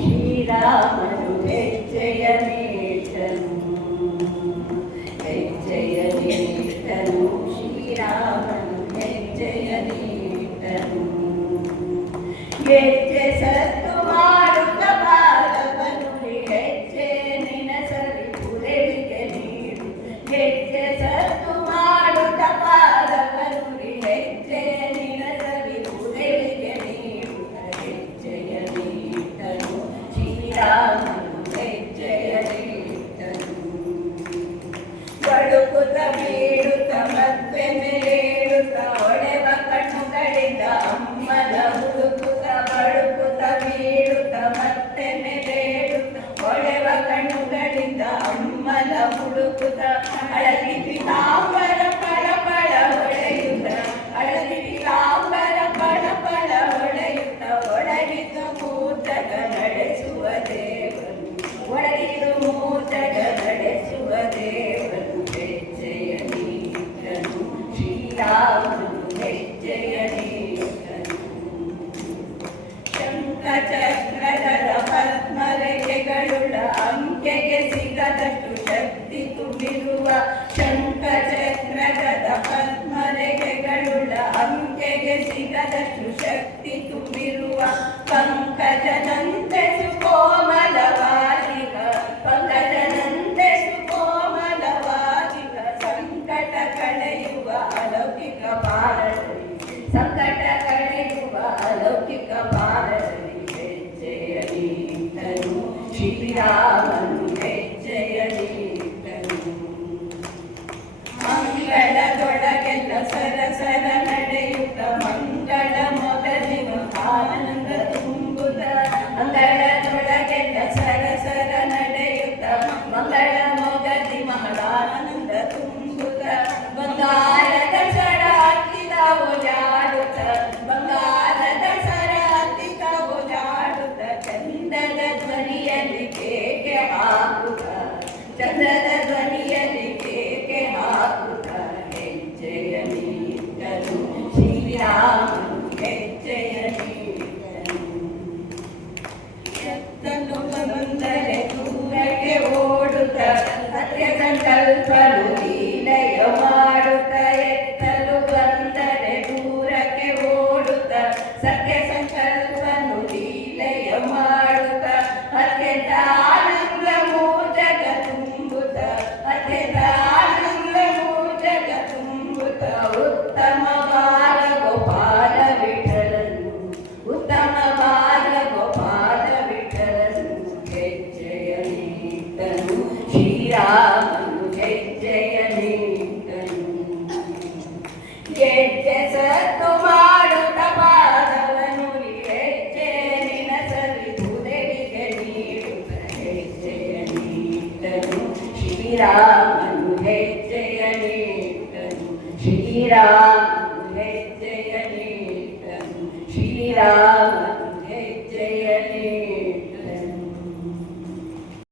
ಶ್ರೀರಾಮನು ಹೆಜ್ಜೆಯ ನೀಟನು ಹೆಜ್ಜೆಯ ನೀಟನು ಶ್ರೀರಾಮನು ಹೆಜ್ಜೆಯ ನೀಟನು ಹೆಜ್ಜೆ ಸತ್ತು ಮಾಡುತ್ತ ಬಾಲವನು ಹೆಜ್ಜೆ ನಿನಸರಿ ಪುರೆವಿಗೆ ನೀಡು ಹೆಜ್ಜೆ ಸತ್ತು ಮಾಡುತ್ತ ಬಾಲವನು ಹೆಜ್ಜೆ ನಿನಸರಿ ಪುರೆವಿಗೆ ನೀಡು ಹೆಜ್ಜೆಯ ನೀಟನು ಶ್ರೀರಾಮನು ಹೆಜ್ಜೆಯ ನೀಟನು ಬಡುಕುತ ಬೀಳುತ್ತ ಮತ್ತೆ ಮೇಲೇಳುತ್ತ ಹೊಳೆವ ಕಣ್ಣುಗಳಿಂದ ಅಮ್ಮನ ಹುಡುಕುತ್ತ ಬಡುಕುತ್ತ ಬೀಳುತ್ತ ಮತ್ತೆ ಮೇಲೇಳುತ್ತ ಹೊಳೆವ ಕಣ್ಣುಗಳಿಂದ ಅಮ್ಮನ ಹುಡುಕುತ್ತ ಅಳಗಿ ಪೀತಾಂಬರ ಪಳ ಪಳ ಹೊಳೆಯುತ್ತ ಅಳಗಿ ಪೀತಾಂಬರ ಪಳ ಪಳ ಹೊಳೆಯುತ್ತ ಒಳಗಿದ್ದು ಮೂರ್ಛಕ ನಡೆಸುವ ದೇವರು ಒಳಗಿದ್ದು ಮೂರ್ಛಕ ನಡೆಸುವ ದೇವರು ಹೆಜ್ಜೆಯ ನೀಟನು ಶ್ರೀರಾಮನು ಹೆಜ್ಜೆಯ ನೀಟನು ಶಂಖಚಕ್ರದ ಪದ್ಮರೆಗೆಗಳುಳ್ಳ ಅಂಕೆಗೆ ಸಿಗದಷ್ಟು ಶಕ್ತಿ ತುಂಬಿರುವ ಶಂಖಚಕ್ರದ ಪದ್ಮರೆಗೆಗಳುಳ್ಳ ಅಂಕೆಗೆ ಸಿಗದಷ್ಟು ಶಕ್ತಿ ತುಂಬಿರುವ ಪಂಕಜನಂತೆ ಸುಕೋಮಲವಾದಿಗ ಪಂಕಜನಂತೆ ಸುಕೋಮಲವಾದಿಗ ಸಂಕಟ ಕಳೆಯುವ ಅಲೌಕಿಕ ಪಾರಳಿ ಸಂಕಟ ಕಳೆಯುವ ಅಲೌಕಿಕ ಪಾರಳಿ ಹೆಜ್ಜೆಯ ನೀಟನು ಶ್ರೀರಾಮನು ಹೆಜ್ಜೆಯ ನೀಟನು ಮಂಗಳದೊಳಗೆಲ್ಲ ಸರಸರ ನಡೆಯುತ್ತ ಮಂಗಳ ಮೊದಲಿನ ಆನಂದ ತುಂಬುತ್ತ ಮಂಗಳದೊಳಗೆಲ್ಲ ಸರಸರ ನಡೆಯುತ್ತ ಮಂಗಳ ಮೊಗದಿ ಮಹದಾನಂದ ತುಂಬುತ್ತ ಬಂಗಾರದ ಸರ ಹತ್ತಿದ ಓಜಾಡುತ್ತ ಬಂಗಾರದ ಸರ ಹತ್ತಿದ ಓಜಾಡುತ್ತ ಚಂದದ ಧ್ವನಿಯಲ್ಲಿ ಕೇಕೆ ಹಾಕುತ್ತ ಚಂದದ ಧ್ವನಿಯಲ್ಲಿ ಕೇಕೆ ಹಾಕುತ್ತ ಹೆಜ್ಜೆಯ ನೀಟನು ಶ್ರೀರಾಮನು ಹೆಜ್ಜೆಯ ನೀಟನು ಎತ್ತಲು ಬಂದರೆ ದೂರಕ್ಕೆ ಓಡುತ್ತ ಸತ್ಯ ಸಂಕಲ್ಪನು ಲೀಲೆಯ ಮಾಡುತ್ತ ಎತ್ತಲು ಬಂದರೆ ದೂರಕ್ಕೆ ಓಡುತ್ತ ಸತ್ಯ ಸಂಕಲ್ಪನು ಲೀಲೆಯ ಮಾಡುತ್ತ ಅತ್ಯಂತ ಆನಂದ ಮೂಜಗ ತುಂಬುತ್ತ ಅತ್ಯಂತ ಆನಂದ ಮೂಜಗ ತುಂಬುತ್ತ ಉತ್ತಮ ಬಾಲ ಗೋಪಾಲ ವಿಠಲನು ಉತ್ತಮ ಬಾಲ ಗೋಪಾಲ ವಿಠಲನು ಹೆಜ್ಜೆಯ ನೀಟನು ಶ್ರೀರಾಮನು ಹೆಜ್ಜೆಯ ನೀಟನು ಹೆಜ್ಜೆ ಸತ್ತು ಮಾಡುತ್ತ ಪಾದವನು ಹೆಜ್ಜೆ ನಿನಸಲಿ ಪುರೆವಿಗೆ ನೀಡುತ್ತ ಹೆಜ್ಜೆಯ ನೀಟನು ಶ್ರೀರಾಮನು ಹೆಜ್ಜೆಯ ನೀಟನು ಶ್ರೀರಾಮನು ಹೆಜ್ಜೆಯ ನೀಟನು ಶ್ರೀರಾಮ